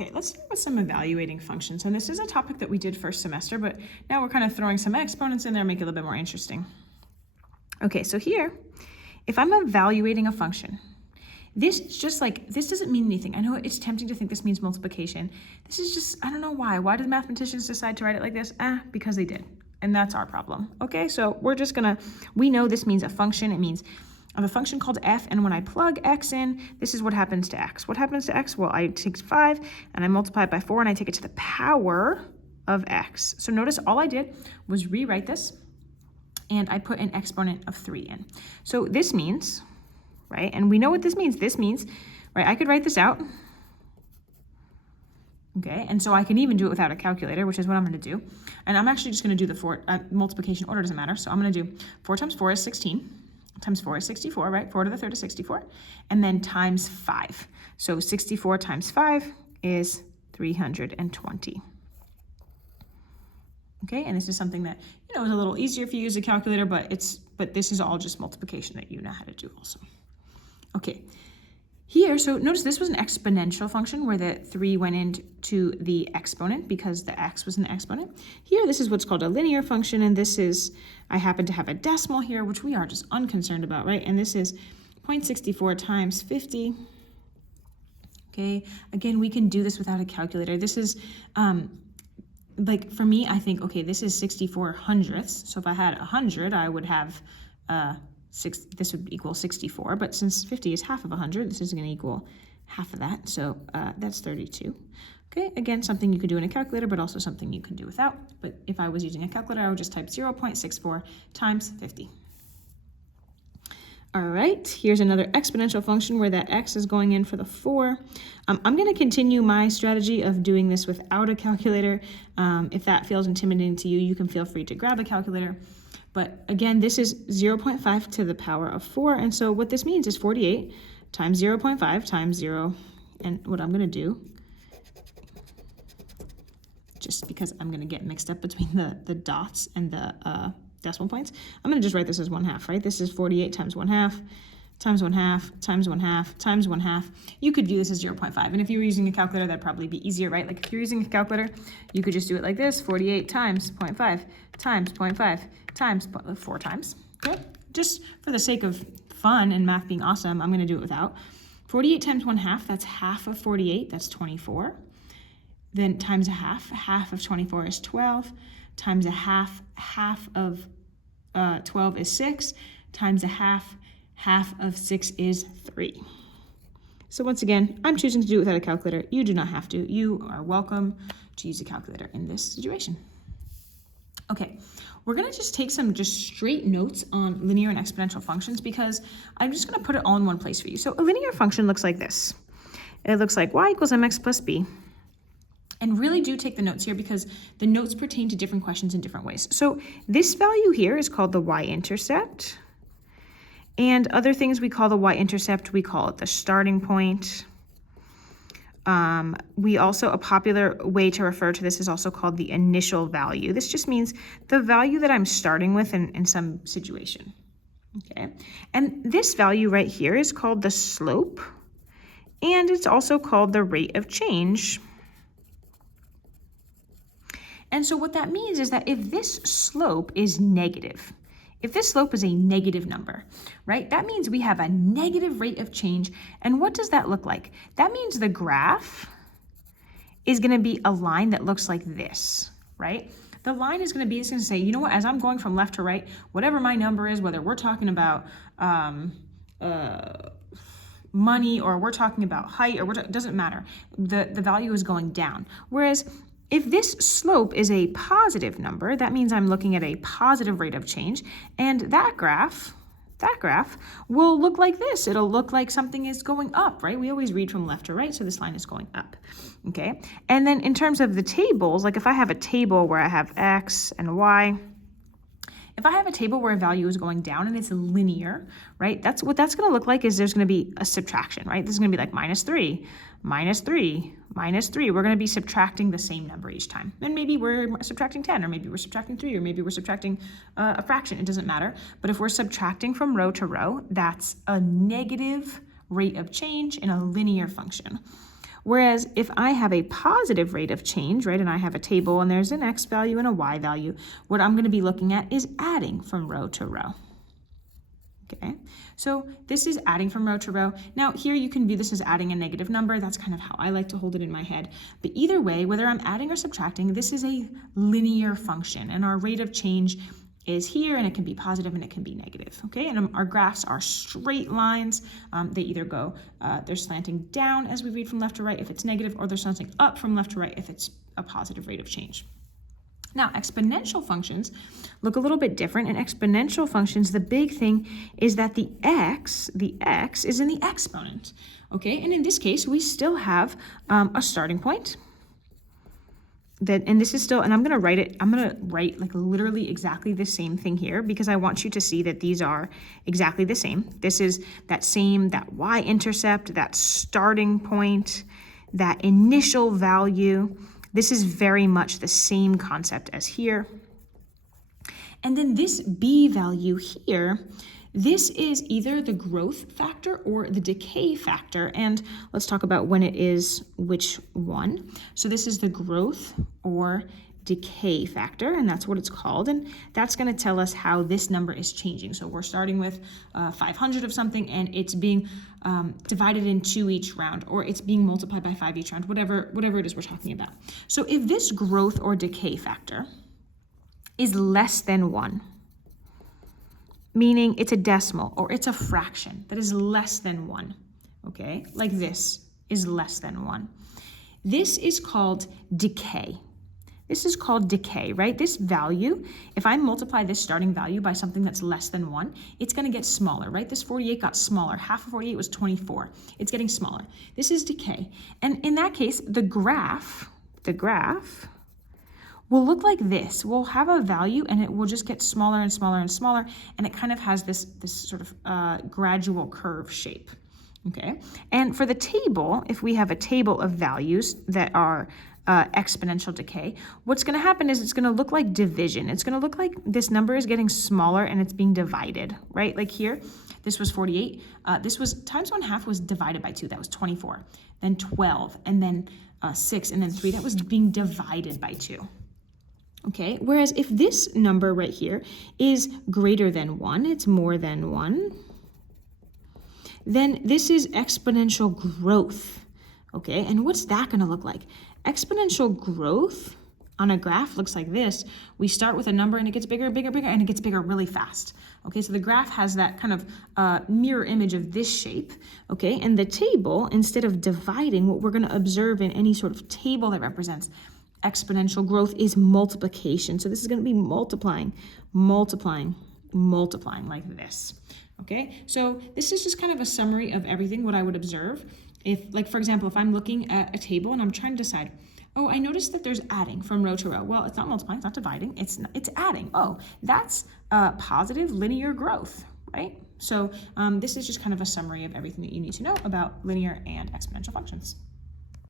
Okay, let's start with some evaluating functions. And this is a topic that we did first semester, but now we're kind of throwing some exponents in there, make it a little bit more interesting. Okay, so here, if I'm evaluating a function, this is just like, this doesn't mean anything. I know it's tempting to think this means multiplication. This is just, I don't know why. Why did mathematicians decide to write it like this? Because they did. And that's our problem. Okay, so we're just gonna, we know this means a function. It means I have a function called f, and when I plug x in, this is what happens to x. What happens to x? Well, I take 5, and I multiply it by 4, and I take it to the power of x. So notice all I did was rewrite this, and I put an exponent of 3 in. So this means, right, and we know what this means. This means, right, I could write this out, okay, and so I can even do it without a calculator, which is what I'm going to do. And I'm actually just going to do the multiplication order, doesn't matter. So I'm going to do 4 times 4 is 16. Times 4 is 64, right? 4 to the third is 64. And then times 5. So 64 times 5 is 320. Okay, and this is something that, you know, is a little easier if you use a calculator, but this is all just multiplication that you know how to do also. Okay, here, so notice this was an exponential function where the 3 went into the exponent because the x was an exponent. Here, this is what's called a linear function, and this is, I happen to have a decimal here, which we are just unconcerned about, right? And this is 0.64 times 50. Okay, again, we can do this without a calculator. This is, like for me, I think, okay, this is 64 hundredths. So if I had 100, I would have, this would equal 64, but since 50 is half of 100, this is going to equal half of that, so that's 32. Okay, again, something you could do in a calculator, but also something you can do without. But if I was using a calculator, I would just type 0.64 times 50. All right, here's another exponential function where that x is going in for the 4. I'm going to continue my strategy of doing this without a calculator. If that feels intimidating to you, you can feel free to grab a calculator. But again, this is 0.5 to the power of 4. And so what this means is 48 times 0.5 times 0. And what I'm going to do, just because I'm going to get mixed up between the dots and the decimal points, I'm going to just write this as 1/2, right? This is 48 times 1/2 times 1/2 times 1/2 times 1/2. You could view this as 0.5. And if you were using a calculator, that'd probably be easier, right? Like if you're using a calculator, you could just do it like this, 48 times 0.5 times 0.5 times 4 times, okay? Just for the sake of fun and math being awesome, I'm going to do it without. 48 times 1/2, that's half of 48, that's 24. Then times a half of 24 is 12, times a half of 12 is 6, times a half of 6 is 3. So once again, I'm choosing to do it without a calculator. You do not have to. You are welcome to use a calculator in this situation. Okay, we're going to just take some straight notes on linear and exponential functions because I'm just going to put it all in one place for you. So a linear function looks like this. It looks like y equals mx plus b. And really do take the notes here because the notes pertain to different questions in different ways. So this value here is called the y-intercept. And other things we call the y-intercept, we call it the starting point. We also, a popular way to refer to this is also called the initial value. This just means the value that I'm starting with in some situation, okay? And this value right here is called the slope, and it's also called the rate of change. And so what that means is that if this slope is negative, if this slope is a negative number, right, that means we have a negative rate of change. And what does that look like? That means the graph is going to be a line that looks like this, right? The line is going to be, it's going to say, you know what, as I'm going from left to right, whatever my number is, whether we're talking about money or we're talking about height or it doesn't matter. The value is going down. Whereas if this slope is a positive number, that means I'm looking at a positive rate of change, and that graph will look like this. It'll look like something is going up, right? We always read from left to right, so this line is going up, okay? And then in terms of the tables, like if I have a table where I have x and y, if I have a table where a value is going down and it's linear, right, that's what that's going to look like is there's going to be a subtraction, right? This is going to be like -3, -3, -3. We're going to be subtracting the same number each time. And maybe we're subtracting 10, or maybe we're subtracting 3, or maybe we're subtracting a fraction. It doesn't matter. But if we're subtracting from row to row, that's a negative rate of change in a linear function. Whereas if I have a positive rate of change, right, and I have a table and there's an X value and a Y value, what I'm going to be looking at is adding from row to row. Okay, so this is adding from row to row. Now here you can view this as adding a negative number. That's kind of how I like to hold it in my head. But either way, whether I'm adding or subtracting, this is a linear function, and our rate of change is here, and it can be positive and it can be negative. Okay, and our graphs are straight lines. They either go, they're slanting down as we read from left to right if it's negative, or they're slanting up from left to right if it's a positive rate of change. Now, exponential functions look a little bit different. In exponential functions, the big thing is that the x is in the exponent, okay? And in this case, we still have a starting point. And this is still, and I'm gonna write like literally exactly the same thing here because I want you to see that these are exactly the same. This is that y-intercept, that starting point, that initial value. This is very much the same concept as here. And then this b value here, this is either the growth factor or the decay factor. And let's talk about when it is which one. So this is the growth or decay factor, and that's what it's called. And that's going to tell us how this number is changing. So we're starting with 500 of something, and it's being divided in 2 each round, or it's being multiplied by 5 each round, whatever it is we're talking about. So if this growth or decay factor is less than 1, meaning it's a decimal or it's a fraction that is less than 1, okay, like this is less than 1, this is called decay. This is called decay, right? This value, if I multiply this starting value by something that's less than 1, it's going to get smaller, right? This 48 got smaller. Half of 48 was 24. It's getting smaller. This is decay. And in that case, the graph will look like this. We'll have a value and it will just get smaller and smaller and smaller, and it kind of has this sort of gradual curve shape. Okay, and for the table, if we have a table of values that are exponential decay, what's going to happen is it's going to look like division. It's going to look like this number is getting smaller and it's being divided, right? Like here, this was 48. This was times 1/2 was divided by 2. That was 24. Then 12, and then 6, and then 3. That was being divided by 2. Okay, whereas if this number right here is greater than 1, it's more than 1, then this is exponential growth. Okay, and what's that going to look like? Exponential growth on a graph looks like this. We start with a number and it gets bigger, bigger, bigger, and it gets bigger really fast. Okay, so the graph has that kind of mirror image of this shape. Okay, and the table, instead of dividing, what we're going to observe in any sort of table that represents exponential growth is multiplication. So this is going to be multiplying, multiplying, multiplying like this. Okay, so this is just kind of a summary of everything, what I would observe. If, like, for example, if I'm looking at a table and I'm trying to decide, oh, I noticed that there's adding from row to row. Well, it's not multiplying, it's not dividing, it's adding. Oh, that's positive linear growth, right? So this is just kind of a summary of everything that you need to know about linear and exponential functions.